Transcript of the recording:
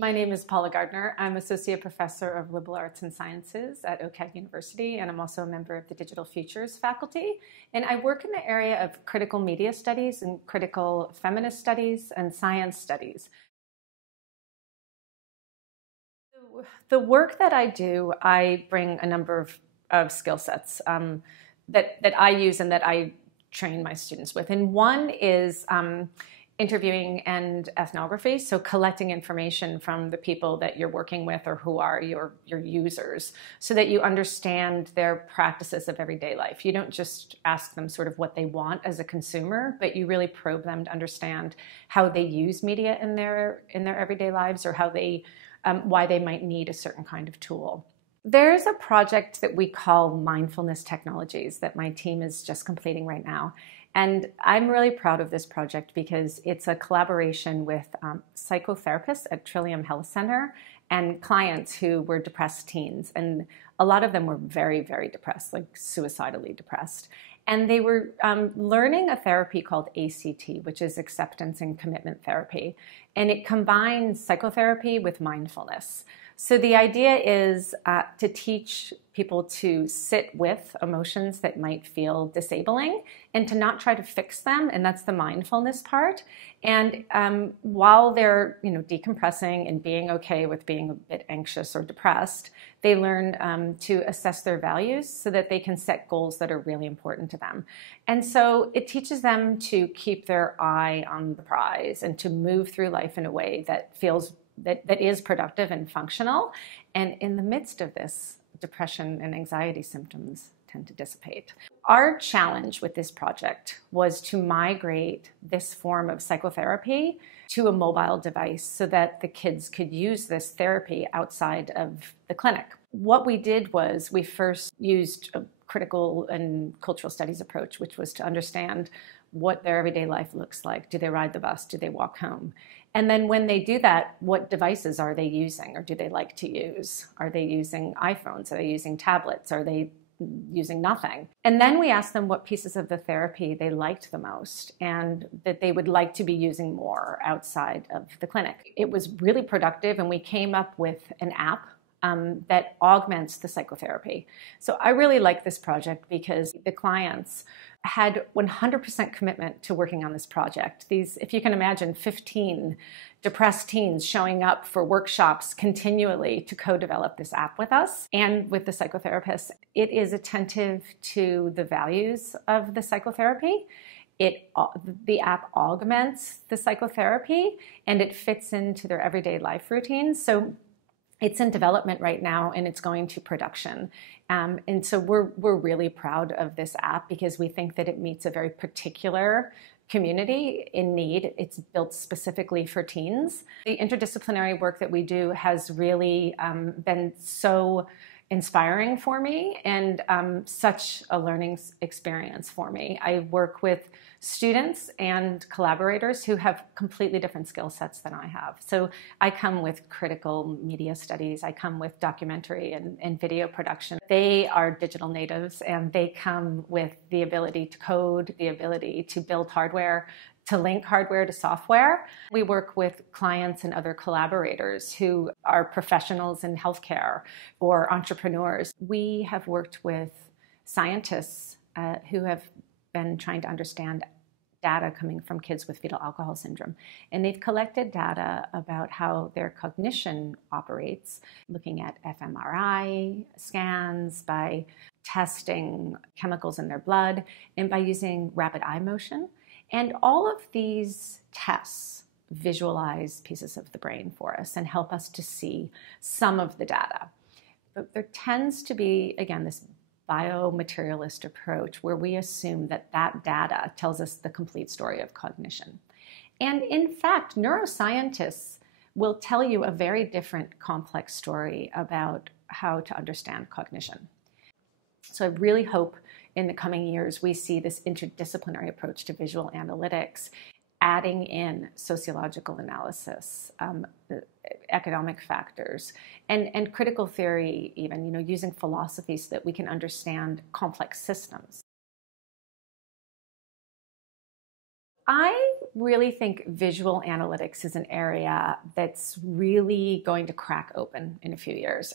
My name is Paula Gardner. I'm Associate Professor of Liberal Arts and Sciences at OCAD University, and I'm also a member of the Digital Futures faculty. And I work in the area of critical media studies and critical feminist studies and science studies. The work that I do, I bring a number of skill sets that I use and that I train my students with. And one is interviewing and ethnography, so collecting information from the people that you're working with or who are your users, so that you understand their practices of everyday life. You don't just ask them sort of what they want as a consumer, but you really probe them to understand how they use media in their everyday lives, or how they why they might need a certain kind of tool. There's a project that we call Mindfulness Technologies that my team is just completing right now. And I'm really proud of this project because it's a collaboration with psychotherapists at Trillium Health Center and clients who were depressed teens. And a lot of them were very, very depressed, like suicidally depressed. And they were learning a therapy called ACT, which is acceptance and commitment therapy. And it combines psychotherapy with mindfulness. So the idea is to teach people to sit with emotions that might feel disabling and to not try to fix them, and that's the mindfulness part. And while they're decompressing and being okay with being a bit anxious or depressed, they learn to assess their values so that they can set goals that are really important to them. And so it teaches them to keep their eye on the prize and to move through life in a way that feels that is productive and functional. And in the midst of this, depression and anxiety symptoms tend to dissipate. Our challenge with this project was to migrate this form of psychotherapy to a mobile device so that the kids could use this therapy outside of the clinic. What we did was we first used a critical and cultural studies approach, which was to understand what their everyday life looks like. Do they ride the bus? Do they walk home? And then when they do that, what devices are they using, or do they like to use? Are they using iPhones? Are they using tablets? Are they using nothing? And then we asked them what pieces of the therapy they liked the most and that they would like to be using more outside of the clinic. It was really productive, and we came up with an app that augments the psychotherapy. So I really like this project because the clients had 100% commitment to working on this project. These, if you can imagine, 15 depressed teens showing up for workshops continually to co-develop this app with us and with the psychotherapists. It is attentive to the values of the psychotherapy. The app augments the psychotherapy, and it fits into their everyday life routines. So it's in development right now, and it's going to production. And so we're really proud of this app because we think that it meets a very particular community in need. It's built specifically for teens. The interdisciplinary work that we do has really been so inspiring for me and such a learning experience for me. I work with students and collaborators who have completely different skill sets than I have. So I come with critical media studies, I come with documentary and video production. They are digital natives, and they come with the ability to code, the ability to build hardware, to link hardware to software. We work with clients and other collaborators who are professionals in healthcare or entrepreneurs. We have worked with scientists who have been trying to understand data coming from kids with fetal alcohol syndrome. And they've collected data about how their cognition operates, looking at fMRI scans, by testing chemicals in their blood, and by using rapid eye motion. And all of these tests visualize pieces of the brain for us and help us to see some of the data. But there tends to be, again, this biomaterialist approach where we assume that data tells us the complete story of cognition. And in fact, neuroscientists will tell you a very different complex story about how to understand cognition. So I really hope in the coming years we see this interdisciplinary approach to visual analytics, adding in sociological analysis, economic factors, and critical theory even, using philosophy so that we can understand complex systems. I really think visual analytics is an area that's really going to crack open in a few years.